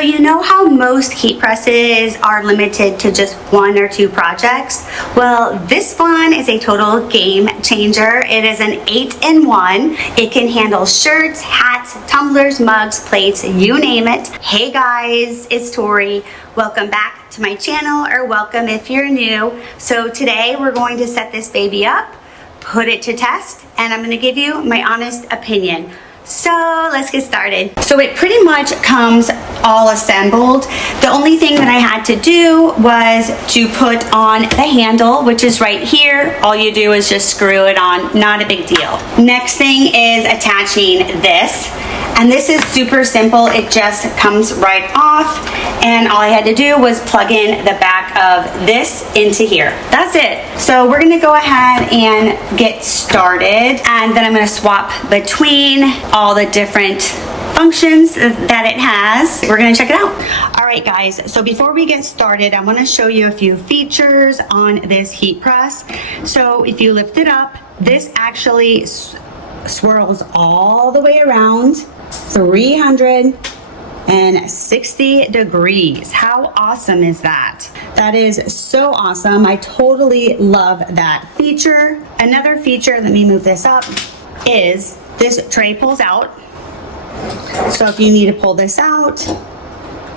So you know how most heat presses are limited to just 1 or 2 projects? Well, this one is a total game changer. It is an 8-in-1. It can handle shirts, hats, tumblers, mugs, plates, you name it. Hey guys, it's Tori. Welcome back to my channel, or welcome if you're new. So today we're going to set this baby up, put it to test, and I'm going to give you my honest opinion. So let's get started. So it pretty much comes all assembled. The only thing that I had to do was to put on the handle, which is right here. All you do is just screw it on, not a big deal. Next thing is attaching this. And this is super simple. It just comes right off. And all I had to do was plug in the back of this into here. That's it. So we're gonna go ahead and get started. And then I'm gonna swap between all the different functions that it has. We're gonna check it out. All right guys, so before we get started, I wanna show you a few features on this heat press. So if you lift it up, this actually swirls all the way around 360 degrees. How awesome is that? That is so awesome. I totally love that feature. Another feature, let me move this up, is this tray pulls out. So if you need to pull this out,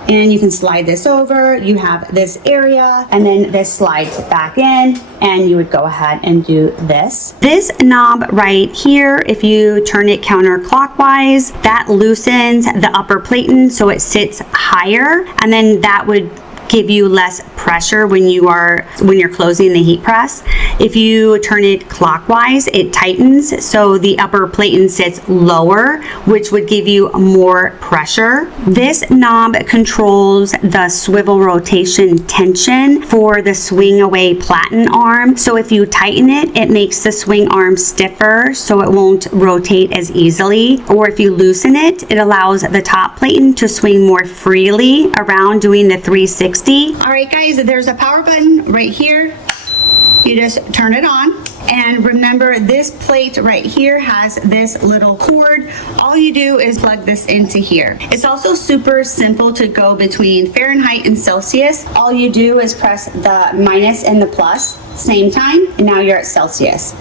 and you can slide this over, you have this area, and then this slides back in, and you would go ahead and do this. This knob right here, if you turn it counterclockwise, that loosens the upper platen so it sits higher, and then that would give you less pressure when you're closing the heat press. If you turn it clockwise, it tightens, so the upper platen sits lower, which would give you more pressure. This knob controls the swivel rotation tension for the swing away platen arm. So if you tighten it, it makes the swing arm stiffer, so it won't rotate as easily. Or if you loosen it, it allows the top platen to swing more freely around, doing the 360. All right guys, there's a power button right here. You just turn it on, and remember this plate right here has this little cord. All you do is plug this into here. It's also super simple to go between Fahrenheit and Celsius. All you do is press the minus and the plus same time, and now you're at Celsius.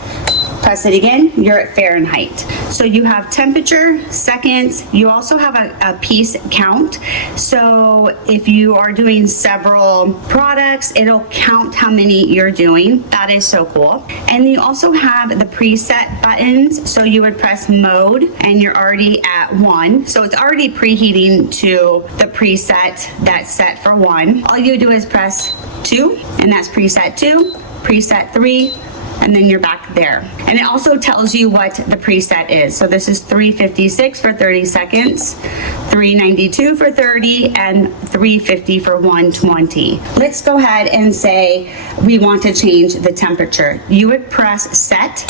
Press it again, you're at Fahrenheit. So you have temperature, seconds. You also have a piece count. So if you are doing several products, it'll count how many you're doing. That is so cool. And you also have the preset buttons. So you would press mode, and you're already at 1. So it's already preheating to the preset that's set for 1. All you do is press 2, and that's preset 2, preset 3, and then you're back there. And it also tells you what the preset is. So this is 356 for 30 seconds, 392 for 30, and 350 for 120. Let's go ahead and say we want to change the temperature. You would press set,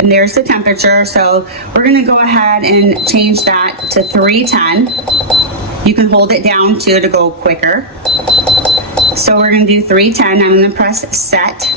and there's the temperature. So we're gonna go ahead and change that to 310. You can hold it down too to go quicker. So we're gonna do 310. I'm gonna press set.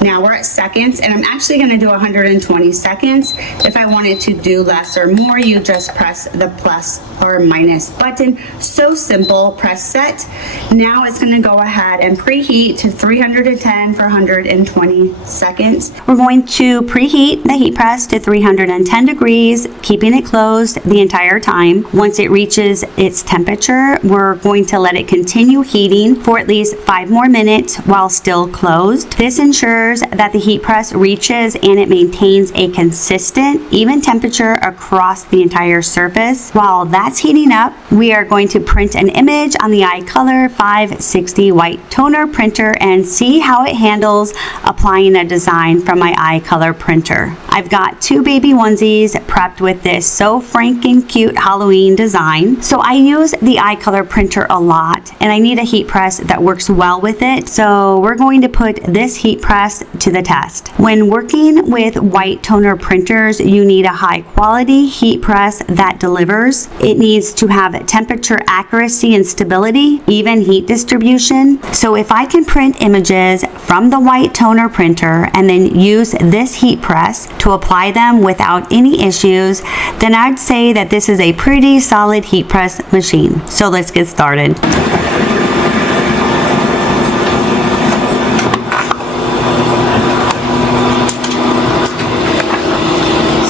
Now we're at seconds, and I'm actually going to do 120 seconds. If I wanted to do less or more, you just press the plus or minus button. So simple. Press set. Now it's going to go ahead and preheat to 310 for 120 seconds. We're going to preheat the heat press to 310 degrees, keeping it closed the entire time. Once it reaches its temperature, we're going to let it continue heating for at least 5 more minutes while still closed. This ensures that the heat press reaches and it maintains a consistent, even temperature across the entire surface. While that's heating up, we are going to print an image on the iColor 560 white toner printer and see how it handles applying a design from my iColor printer. I've got 2 baby onesies prepped with this so frank and cute Halloween design. So I use the iColor printer a lot, and I need a heat press that works well with it. So we're going to put this heat press press to the test. When working with white toner printers, you need a high quality heat press that delivers. It needs to have temperature accuracy and stability, even heat distribution. So if I can print images from the white toner printer and then use this heat press to apply them without any issues, then I'd say that this is a pretty solid heat press machine. So let's get started.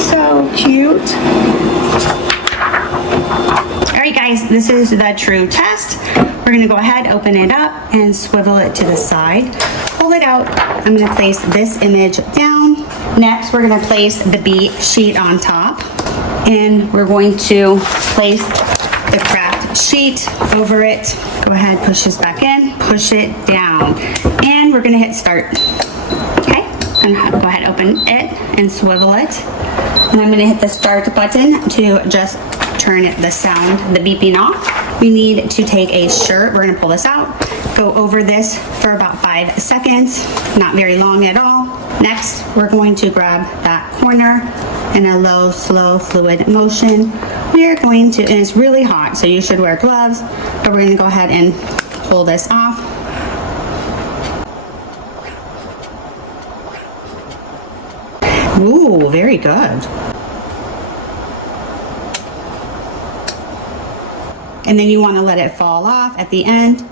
So cute. All right, guys, this is the true test. We're gonna go ahead, open it up and swivel it to the side. Pull it out. I'm gonna place this image down. Next, we're gonna place the beat sheet on top. And we're going to place the craft sheet over it. Go ahead, push this back in, push it down. And we're gonna hit start. Okay, and go ahead, open it and swivel it. And I'm gonna hit the start button to just turn the sound, the beeping off. We need to take a shirt, we're gonna pull this out, go over this for about 5 seconds, not very long at all. Next, we're going to grab that corner in a low, slow, fluid motion. We are going to, and it's really hot, so you should wear gloves, but we're gonna go ahead and pull this off. Ooh, very good. And then you want to let it fall off at the end.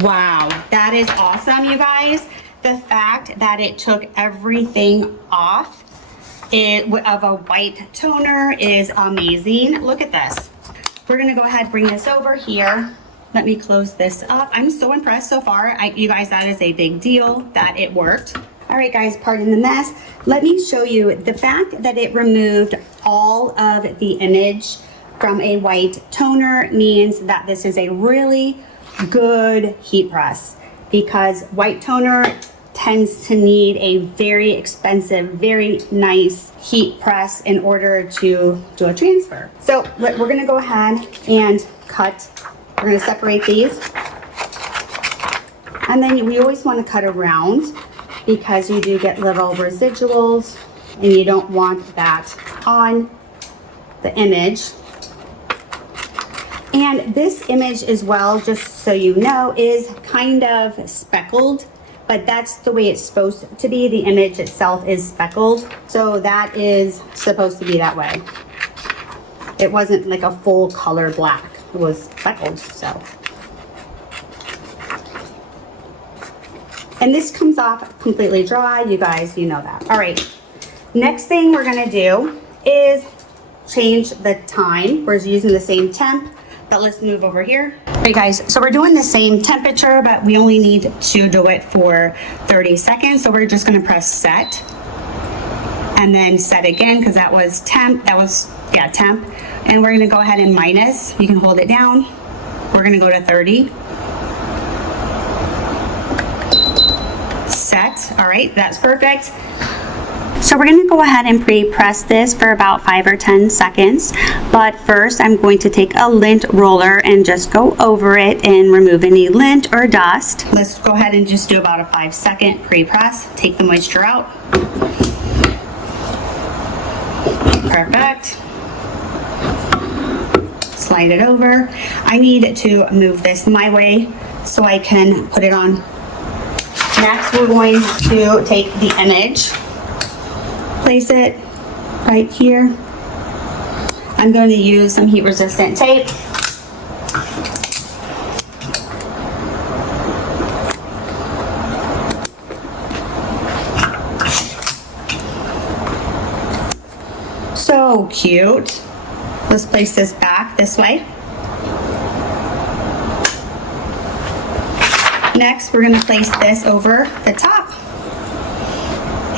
Wow, that is awesome, you guys. The fact that it took everything off of a white toner is amazing. Look at this. We're gonna go ahead, bring this over here. Let me close this up. I'm so impressed so far. You guys, that is a big deal that it worked. All right, guys, pardon the mess. Let me show you the fact that it removed all of the image from a white toner means that this is a really good heat press, because white toner tends to need a very expensive, very nice heat press in order to do a transfer. So we're gonna go ahead and cut. We're gonna separate these. And then we always wanna cut around, because you do get little residuals and you don't want that on the image. And this image as well, just so you know, is kind of speckled, but that's the way it's supposed to be. The image itself is speckled, so that is supposed to be that way. It wasn't like a full color black, it was speckled, so. And this comes off completely dry, you guys, you know that. All right, next thing we're gonna do is change the time. We're using the same temp, but let's move over here. All right, guys, so we're doing the same temperature, but we only need to do it for 30 seconds. So we're just gonna press set and then set again, because that was temp, temp. And we're gonna go ahead and minus, you can hold it down. We're gonna go to 30. Set. All right, that's perfect. So we're going to go ahead and pre-press this for about 5 or 10 seconds. But first, I'm going to take a lint roller and just go over it and remove any lint or dust. Let's go ahead and just do about a 5-second pre-press. Take the moisture out. Perfect. Slide it over. I need to move this my way so I can put it on. Next, we're going to take the image, place it right here. I'm going to use some heat resistant tape. So cute. Let's place this back this way. Next, we're going to place this over the top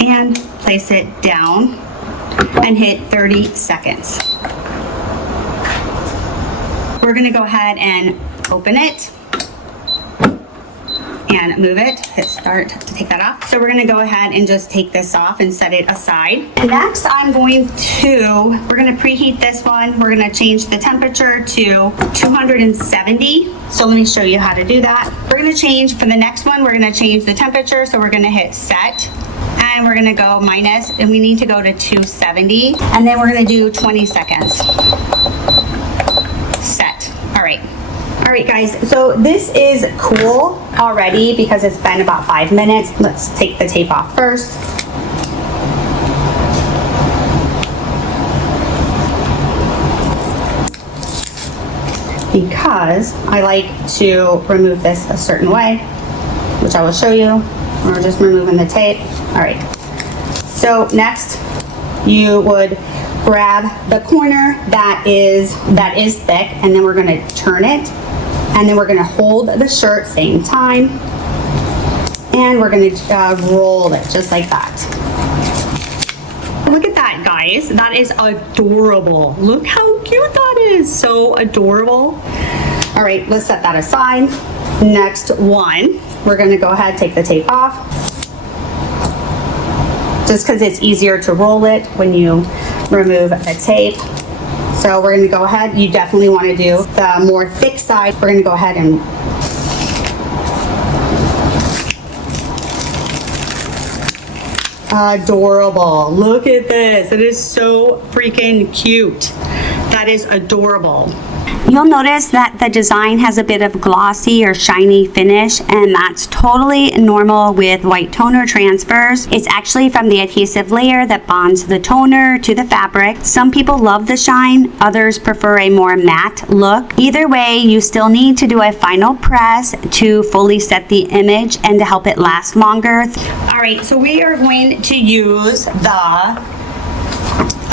and place it down and hit 30 seconds. We're going to go ahead and open it and move it. Hit start to take that off. So we're gonna go ahead and just take this off and set it aside. Next, we're gonna preheat this one. We're gonna change the temperature to 270. So let me show you how to do that. We're gonna change, for the next one, we're gonna change the temperature. So we're gonna hit set. And we're gonna go minus, and we need to go to 270. And then we're gonna do 20 seconds. Set. All right. All right, guys, so this is cool already because it's been about 5 minutes. Let's take the tape off first. Because I like to remove this a certain way, which I will show you. We're just removing the tape. All right. So next, you would grab the corner that is thick, and then we're going to turn it, and then we're going to hold the shirt same time, and we're going to roll it just like that. Look at that, guys. That is adorable. Look how cute that is. So adorable. All right, let's set that aside. Next one, we're going to go ahead, take the tape off, just because it's easier to roll it when you remove the tape. So we're going to go ahead. You definitely want to do the more thick side. We're going to go ahead and adorable. Look at this. It is so freaking cute. That is adorable. You'll notice that the design has a bit of glossy or shiny finish, and that's totally normal with white toner transfers. It's actually from the adhesive layer that bonds the toner to the fabric. Some people love the shine, others prefer a more matte look. Either way, you still need to do a final press to fully set the image and to help it last longer. All right, so we are going to use the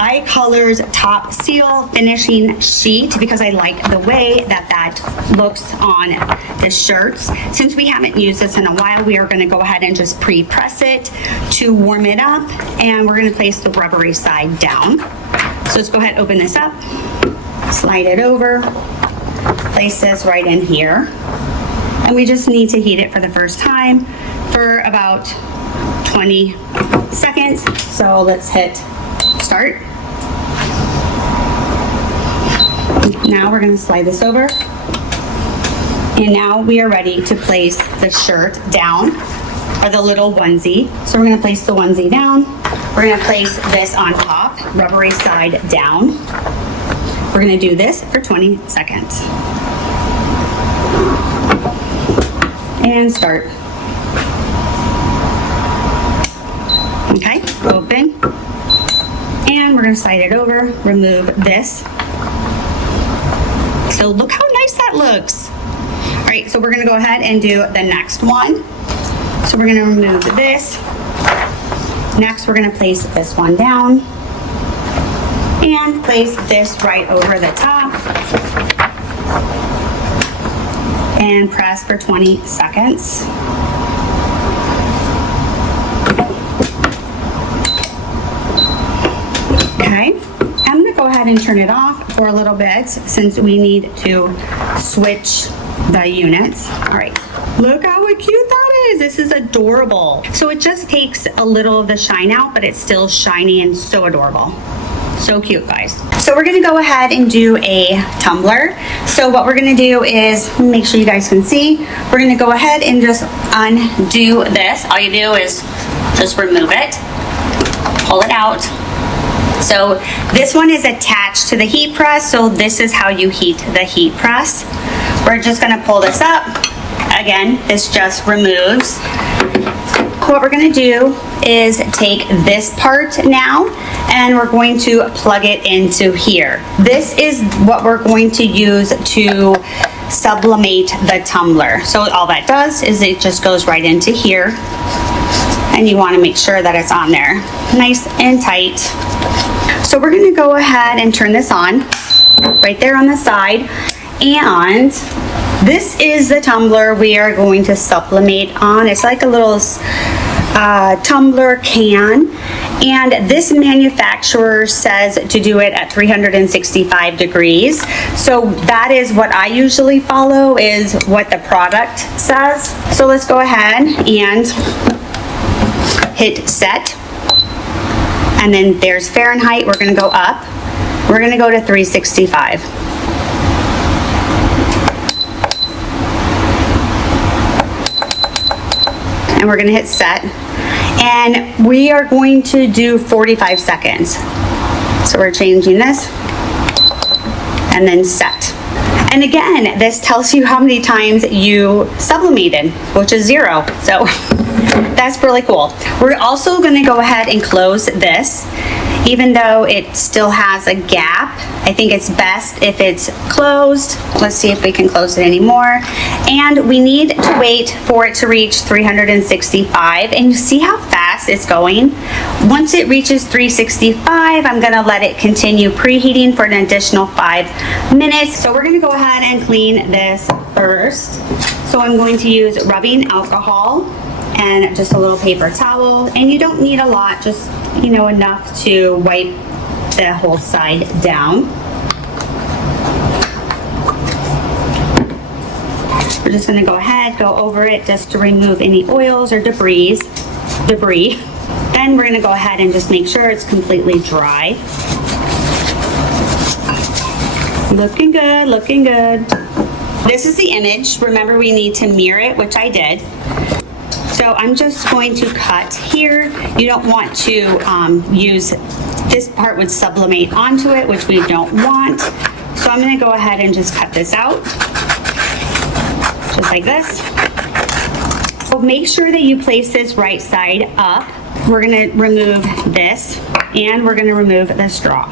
iColors Top Seal Finishing Sheet because I like the way that looks on the shirts. Since we haven't used this in a while, we are going to go ahead and just pre-press it to warm it up, and we're going to place the rubbery side down. So let's go ahead and open this up, slide it over, place this right in here, and we just need to heat it for the first time for about 20 seconds. So let's hit start. Now we're going to slide this over, and now we are ready to place the shirt down, or the little onesie. So we're going to place the onesie down. We're going to place this on top, rubbery side down. We're going to do this for 20 seconds. And start. Okay, open. And we're going to slide it over, remove this. So look how nice that looks. All right, so we're going to go ahead and do the next one. So we're going to remove this. Next, we're going to place this one down and place this right over the top and press for 20 seconds. Okay, I'm going to go ahead and turn it off for a little bit since we need to switch the units. All right, look how cute that is. This is adorable. So it just takes a little of the shine out, but it's still shiny and so adorable. So cute, guys. So we're going to go ahead and do a tumbler. So what we're going to do is, make sure you guys can see, we're going to go ahead and just undo this. All you do is just remove it, pull it out. So this one is attached to the heat press, so this is how you heat the heat press. We're just going to pull this up. Again, this just removes. What we're going to do is take this part now, and we're going to plug it into here. This is what we're going to use to sublimate the tumbler. So all that does is it just goes right into here, and you want to make sure that it's on there nice and tight. So we're going to go ahead and turn this on right there on the side, and this is the tumbler we are going to sublimate on. It's like a little tumbler can, and this manufacturer says to do it at 365 degrees. So that is what I usually follow, is what the product says. So let's go ahead and hit set. And then there's Fahrenheit. We're going to go up. We're going to go to 365. And we're going to hit set. And we are going to do 45 seconds. So we're changing this and then set. And again, this tells you how many times you sublimated, which is 0. So that's really cool. We're also going to go ahead and close this. Even though it still has a gap, I think it's best if it's closed. Let's see if we can close it anymore. And we need to wait for it to reach 365. And you see how fast it's going? Once it reaches 365, I'm gonna let it continue preheating for an additional 5 minutes. So we're gonna go ahead and clean this first. So I'm going to use rubbing alcohol and just a little paper towel. And you don't need a lot, just enough to wipe the whole side down. We're just gonna go ahead, go over it just to remove any oils or debris. Then we're gonna go ahead and just make sure it's completely dry. Looking good, looking good. This is the image. Remember, we need to mirror it, which I did. So I'm just going to cut here. You don't want to use this part would sublimate onto it, which we don't want. So I'm going to go ahead and just cut this out, just like this. So make sure that you place this right side up. We're going to remove this, and we're going to remove the straw.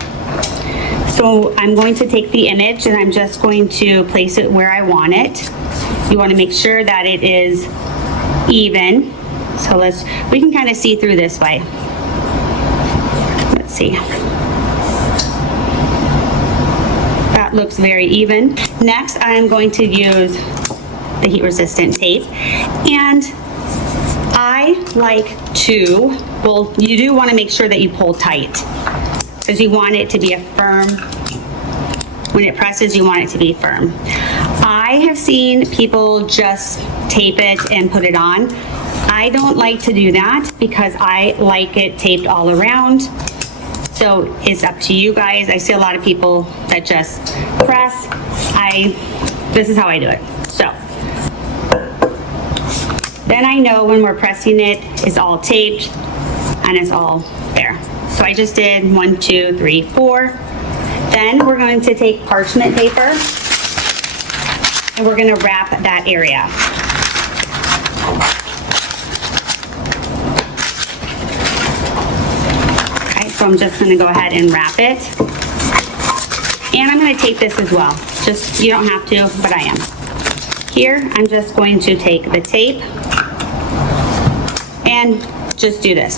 So I'm going to take the image, and I'm just going to place it where I want it. You want to make sure that it is even. So we can kind of see through this way. Let's see. That looks very even. Next, I'm going to use the heat resistant tape. And I like to, well, you do want to make sure that you pull tight, because you want it to be a firm, when it presses, you want it to be firm. I have seen people just tape it and put it on. I don't like to do that because I like it taped all around. So it's up to you guys. I see a lot of people that just press. This is how I do it. So then I know when we're pressing it, it's all taped and it's all there. So I just did 1, 2, 3, 4. Then we're going to take parchment paper and we're going to wrap that area. Okay, so I'm just going to go ahead and wrap it. And I'm going to tape this as well. Just, you don't have to, but I am. Here, I'm just going to take the tape and just do this.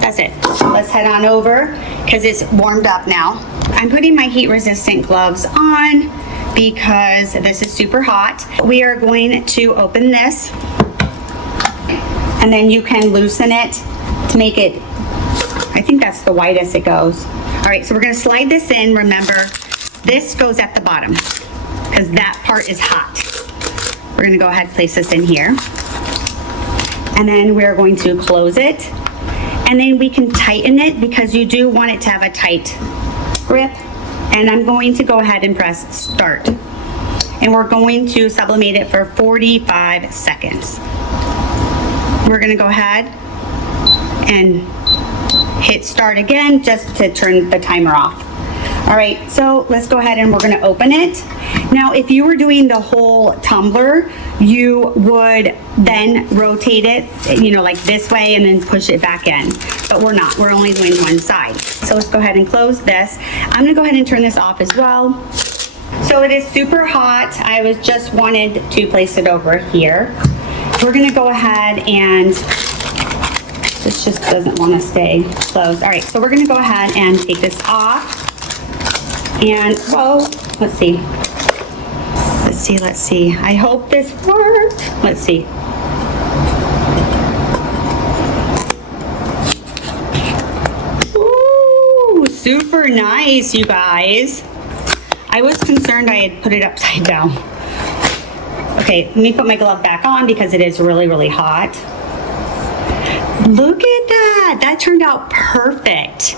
That's it. Let's head on over because it's warmed up now. I'm putting my heat resistant gloves on because this is super hot. We are going to open this and then you can loosen it to make it, I think that's the widest it goes. All right, so we're gonna slide this in. Remember, this goes at the bottom because that part is hot. We're gonna go ahead and place this in here. And then we're going to close it. And then we can tighten it because you do want it to have a tight grip. And I'm going to go ahead and press start. And we're going to sublimate it for 45 seconds. We're gonna go ahead and hit start again just to turn the timer off. All right, so let's go ahead and we're gonna open it. Now, if you were doing the whole tumbler, you would then rotate it, you know, like this way and then push it back in. But we're not, we're only doing one side. So let's go ahead and close this. I'm gonna go ahead and turn this off as well. So it is super hot. I was just wanted to place it over here. We're gonna go ahead and this just doesn't want to stay closed. All right, so we're gonna go ahead and take this off. And whoa, let's see. Let's see. I hope this worked. Let's see. super nice, you guys. I was concerned I had put it upside down. Okay, let me put my glove back on because it is really, really hot. Look at that. That turned out perfect.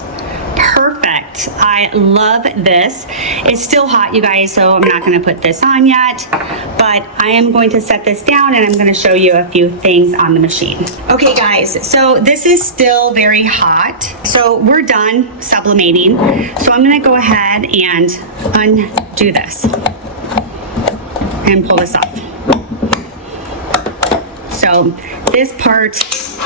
Perfect. I love this. It's still hot, you guys, so I'm not going to put this on yet, but I am going to set this down and I'm going to show you a few things on the machine. Okay, guys, so this is still very hot. So we're done sublimating. So I'm going to go ahead and undo this and pull this off. So this part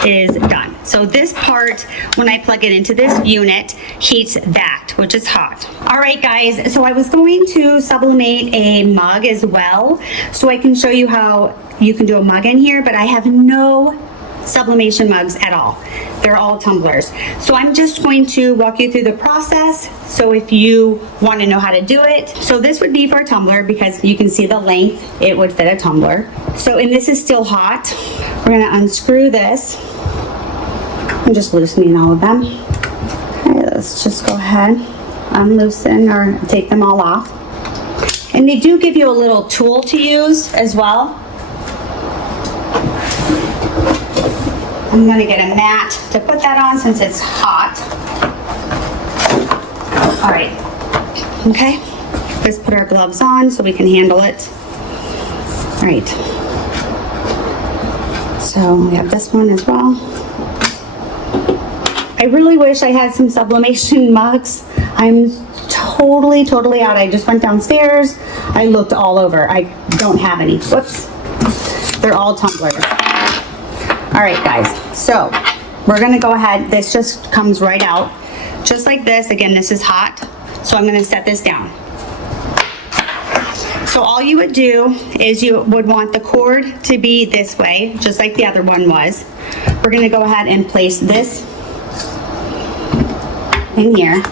is done. So this part, when I plug it into this unit, heats that, which is hot. All right, guys, so I was going to sublimate a mug as well, so I can show you how you can do a mug in here, but I have no sublimation mugs at all. They're all tumblers. So I'm just going to walk you through the process. So if you want to know how to do it, so this would be for a tumbler because you can see the length, it would fit a tumbler. So, and this is still hot. We're going to unscrew this. I'm just loosening all of them. Okay, let's just go ahead, unloosen or take them all off. And they do give you a little tool to use as well. I'm going to get a mat to put that on since it's hot. All right. Okay. Let's put our gloves on so we can handle it. All right. So we have this one as well. I really wish I had some sublimation mugs. I'm totally out. I just went downstairs. I looked all over. I don't have any. Whoops. They're all tumblers. All right, guys, so we're gonna go ahead. This just comes right out, just like this. Again, this is hot, so I'm gonna set this down. So all you would do is you would want the cord to be this way, just like the other one was. We're gonna go ahead and place this in here.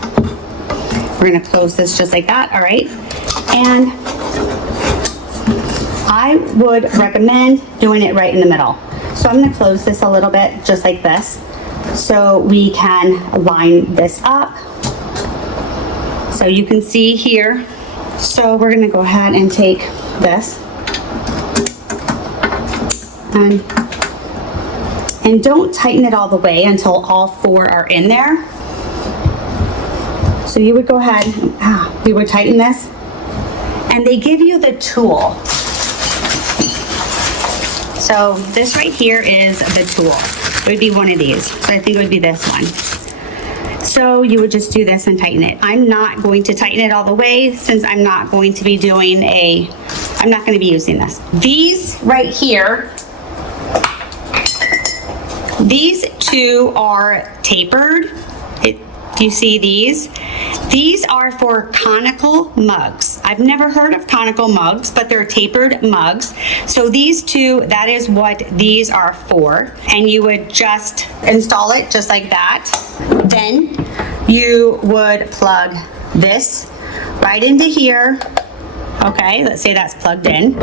We're gonna close this just like that, all right? And I would recommend doing it right in the middle. So I'm going to close this a little bit, just like this, so we can line this up. So you can see here. So we're going to go ahead and take this. And don't tighten it all the way until all four are in there. So you would go ahead, we would tighten this. And they give you the tool. So this right here is the tool. It would be one of these. So I think it would be this one. So you would just do this and tighten it. I'm not going to tighten it all the way since I'm not going to be doing I'm not going to be using this. These right here, these two are tapered. Do you see these? These are for conical mugs. I've never heard of conical mugs, but they're tapered mugs. So these two, that is what these are for. And you would just install it just like that. Then you would plug this right into here. Okay, let's say that's plugged in.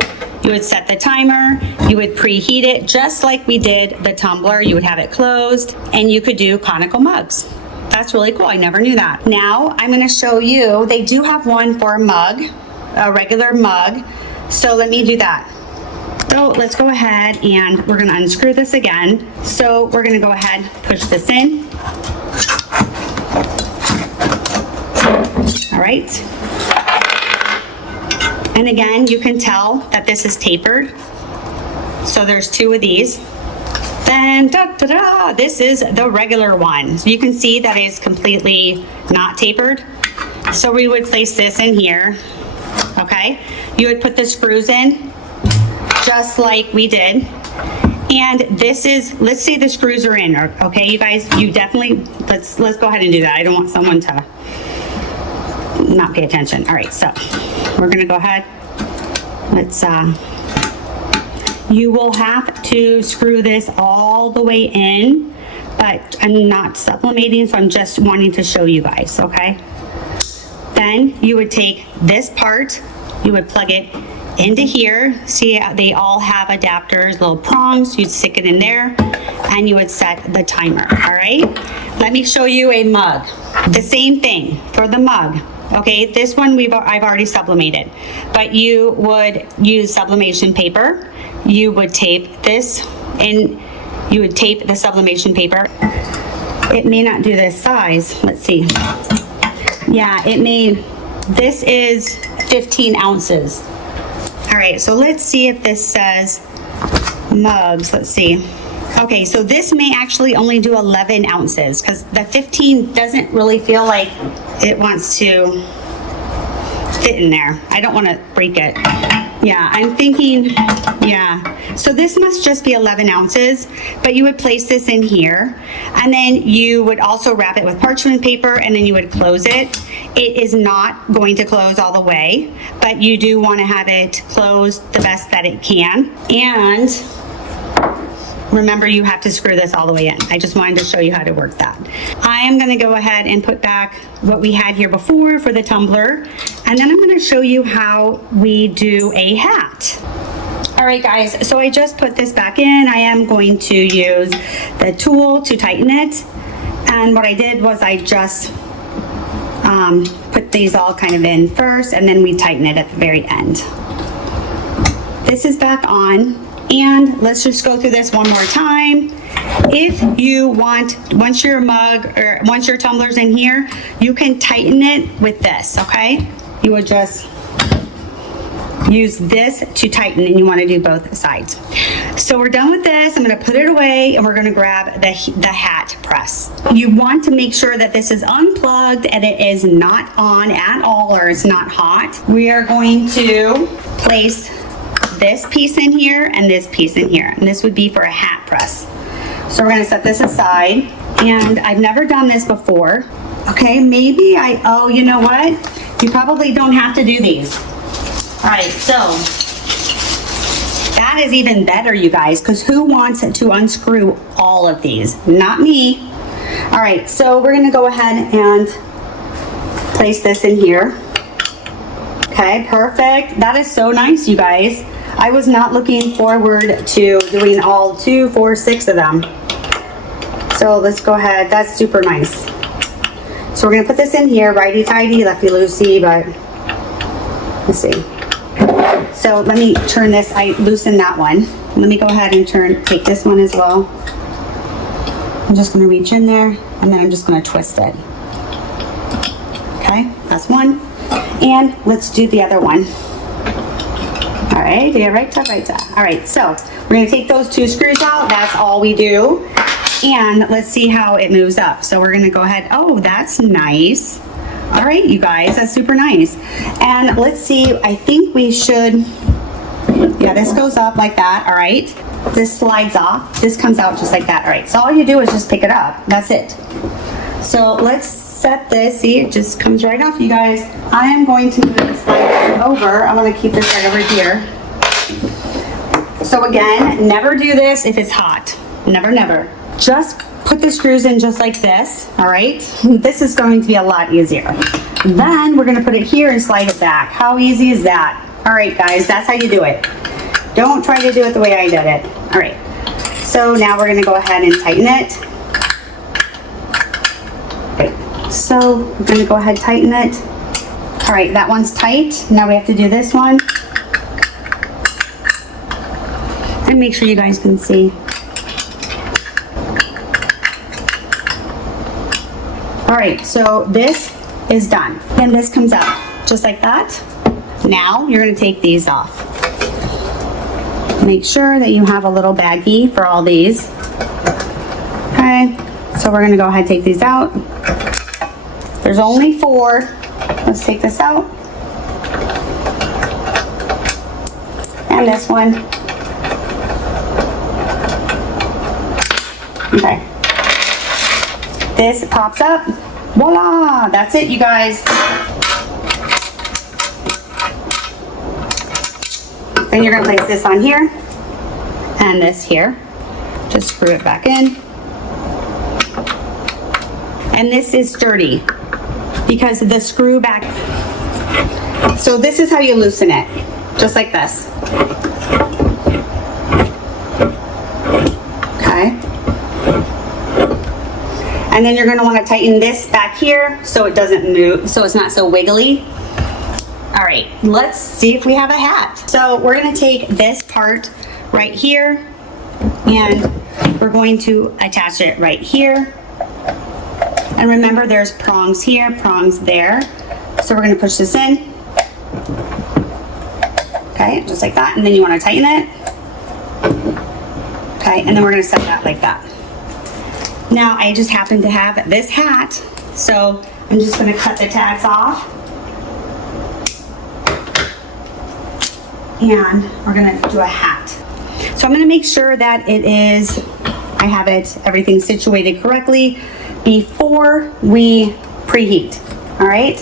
You would set the timer, you would preheat it just like we did the tumbler. You would have it closed and you could do conical mugs. That's really cool. I never knew that. Now I'm going to show you, they do have one for a mug, a regular mug. So let me do that. So let's go ahead and we're going to unscrew this again. So we're going to go ahead, push this in. All right. And again, you can tell that this is tapered. So there's two of these. Then, this is the regular one. So you can see that it's completely not tapered. So we would place this in here, okay? You would put the screws in, just like we did. And this is, let's say the screws are in, okay, you guys, you definitely, let's go ahead and do that. I don't want someone to not pay attention. All right, so we're gonna go ahead. Let's, you will have to screw this all the way in, but I'm not sublimating, so I'm just wanting to show you guys, okay? Then you would take this part, you would plug it into here. See, they all have adapters, little prongs. You'd stick it in there and you would set the timer, all right? Let me show you a mug. The same thing for the mug. Okay, this one I've already sublimated, but you would use sublimation paper. You would tape this, and you would tape the sublimation paper. It may not do this size. Let's see. Yeah, it may. This is 15 ounces. All right, so let's see if this says mugs. Let's see. Okay, so this may actually only do 11 ounces because the 15 doesn't really feel like it wants to fit in there. I don't want to break it. Yeah, I'm thinking, yeah. So this must just be 11 ounces, but you would place this in here, and then you would also wrap it with parchment paper, and then you would close it. It is not going to close all the way, but you do want to have it closed the best that it can. And remember, you have to screw this all the way in. I just wanted to show you how to work that. I am going to go ahead and put back what we had here before for the tumbler, and then I'm going to show you how we do a hat. All right, guys, so I just put this back in. I am going to use the tool to tighten it, and what I did was I just put these all kind of in first, and then we tighten it at the very end. This is back on. And let's just go through this one more time. If you want, once your mug or once your tumbler's in here, you can tighten it with this, okay? You would just use this to tighten, and you want to do both sides. So we're done with this. I'm going to put it away, and we're going to grab the hat press. You want to make sure that this is unplugged and it is not on at all, or it's not hot. We are going to place this piece in here and this piece in here, and this would be for a hat press. So we're going to set this aside, and I've never done this before. Okay, maybe oh, you know what? You probably don't have to do these. All right, so that is even better, you guys, because who wants to unscrew all of these? Not me. All right, so we're going to go ahead and place this in here. Okay, perfect. That is so nice, you guys. I was not looking forward to doing all 2, 4, 6 of them. So let's go ahead. That's super nice. So we're going to put this in here, righty-tighty, lefty-loosey, but let's see. So let me turn this. I loosened that one. Let me go ahead and take this one as well. I'm just going to reach in there, and then I'm just going to twist it. Okay, that's one. And let's do the other one. All right, do you right to right to. All right, so we're going to take those 2 screws out. That's all we do. And let's see how it moves up. So we're going to go ahead. Oh, that's nice. All right, you guys, that's super nice. And let's see, I think we should, yeah, this goes up like that. All right, this slides off. This comes out just like that. All right, so all you do is just pick it up. That's it. So let's set this. See, it just comes right off, you guys. I am going to move this slide over. I'm going to keep this right over here. So again, never do this if it's hot. Never, never. Just put the screws in just like this, all right? This is going to be a lot easier. Then we're going to put it here and slide it back. How easy is that? All right, guys, that's how you do it. Don't try to do it the way I did it. All right, so now we're going to go ahead and tighten it. So we're going to go ahead and tighten it. All right, that one's tight. Now we have to do this one. And make sure you guys can see. All right, so this is done. And this comes out just like that. Now you're going to take these off. Make sure that you have a little baggie for all these. Okay, so we're going to go ahead and take these out. There's only 4. Let's take this out. And this one. Okay. This pops up. Voila! That's it, you guys. Then you're going to place this on here and this here. Just screw it back in. And this is sturdy because the screw back. So this is how you loosen it, just like this. Okay. And then you're gonna wanna tighten this back here so it doesn't move, so it's not so wiggly. All right, let's see if we have a hat. So we're gonna take this part right here and we're going to attach it right here. And remember, there's prongs here, prongs there. So we're gonna push this in. Okay, just like that. And then you wanna tighten it. Okay, and then we're gonna set that like that. Now, I just happen to have this hat, so I'm just gonna cut the tags off. And we're gonna do a hat. So I'm gonna make sure that I have everything situated correctly before we preheat, all right?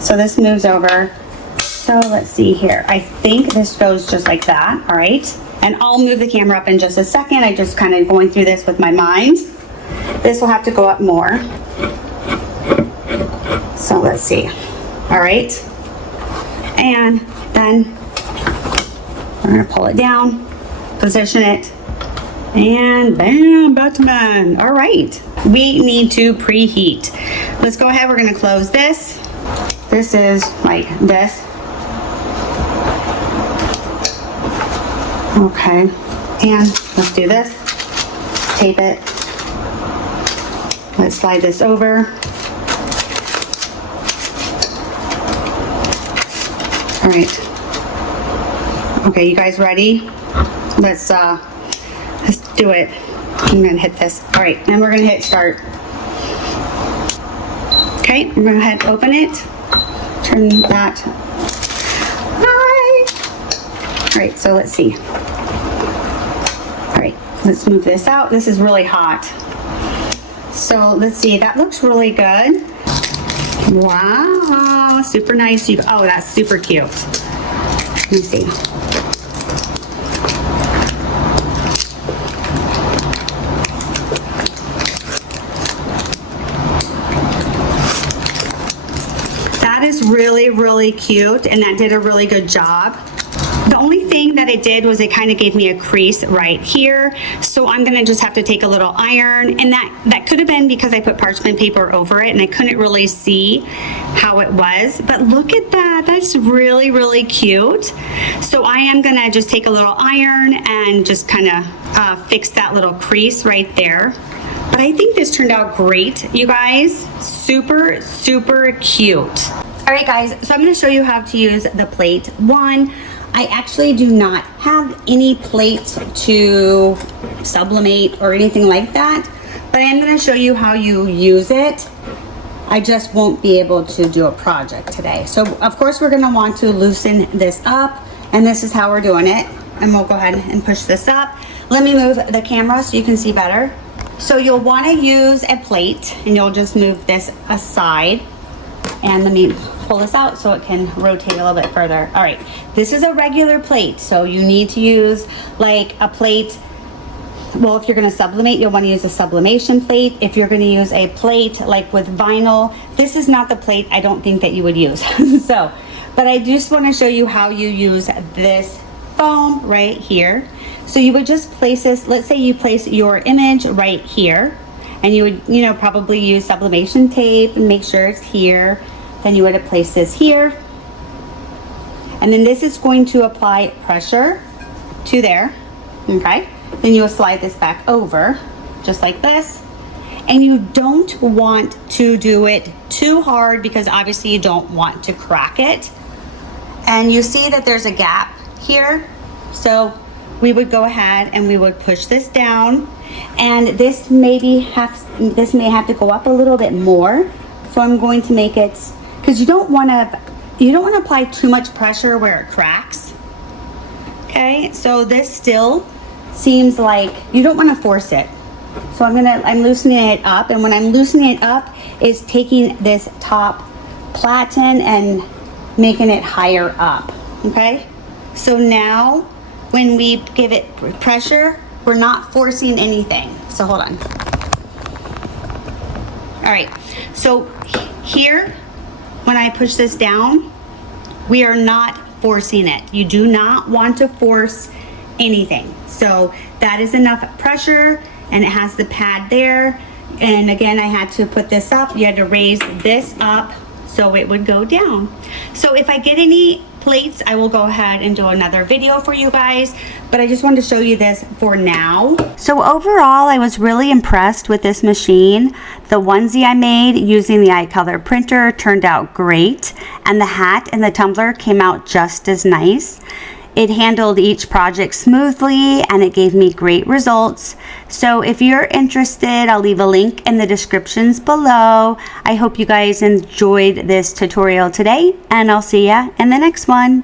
So this moves over. So let's see here. I think this goes just like that, all right? And I'll move the camera up in just a second. I just kind of going through this with my mind. This will have to go up more. So let's see, all right? And then we're gonna pull it down, position it, and bam, Batman. All right, we need to preheat. Let's go ahead, we're gonna close this. This is like this. Okay, and let's do this. Tape it. Let's slide this over. All right. Okay, you guys ready? Let's do it. I'm gonna hit this. All right, and we're gonna hit start. Okay, we're gonna head open it. Turn that. Hi. All right, so let's see. All right, let's move this out. This is really hot. So let's see, that looks really good. Wow, super nice. Oh, that's super cute. Let me see. That is really, really cute, and that did a really good job. The only thing that it did was it kind of gave me a crease right here. So I'm gonna just have to take a little iron, and that could have been because I put parchment paper over it and I couldn't really see how it was. But look at that, that's really, really cute. So I am gonna just take a little iron and just kind of fix that little crease right there. But I think this turned out great, you guys. Super, super cute. All right, guys, so I'm gonna show you how to use the plate. One, I actually do not have any plates to sublimate or anything like that, but I am going to show you how you use it. I just won't be able to do a project today. So of course we're going to want to loosen this up, and this is how we're doing it. And we'll go ahead and push this up. Let me move the camera so you can see better. So you'll want to use a plate, and you'll just move this aside. And let me pull this out so it can rotate a little bit further. All right, this is a regular plate, so you need to use like a plate. Well, if you're gonna sublimate, you'll wanna use a sublimation plate. If you're gonna use a plate like with vinyl, this is not the plate I don't think that you would use. So, but I just wanna show you how you use this foam right here. So you would just place this, let's say you place your image right here, and you would, probably use sublimation tape and make sure it's here. Then you would place this here. And then this is going to apply pressure to there, okay? Then you will slide this back over, just like this. And you don't want to do it too hard because obviously you don't want to crack it. And you see that there's a gap here. So we would go ahead and we would push this down. And this may have to go up a little bit more. So I'm going to make it, because you don't want to apply too much pressure where it cracks. Okay, so this still seems like you don't want to force it. So I'm loosening it up, and when I'm loosening it up, is taking this top platen and making it higher up. Okay, so now when we give it pressure, we're not forcing anything. So hold on. All right, so here, when I push this down, we are not forcing it. You do not want to force anything. So that is enough pressure, and it has the pad there. And again, I had to put this up. You had to raise this up so it would go down. So if I get any plates, I will go ahead and do another video for you guys, but I just wanted to show you this for now. So overall, I was really impressed with this machine. The onesie I made using the iColor printer turned out great, and the hat and the tumbler came out just as nice. It handled each project smoothly and it gave me great results. So if you're interested, I'll leave a link in the descriptions below. I hope you guys enjoyed this tutorial today, and I'll see ya in the next one.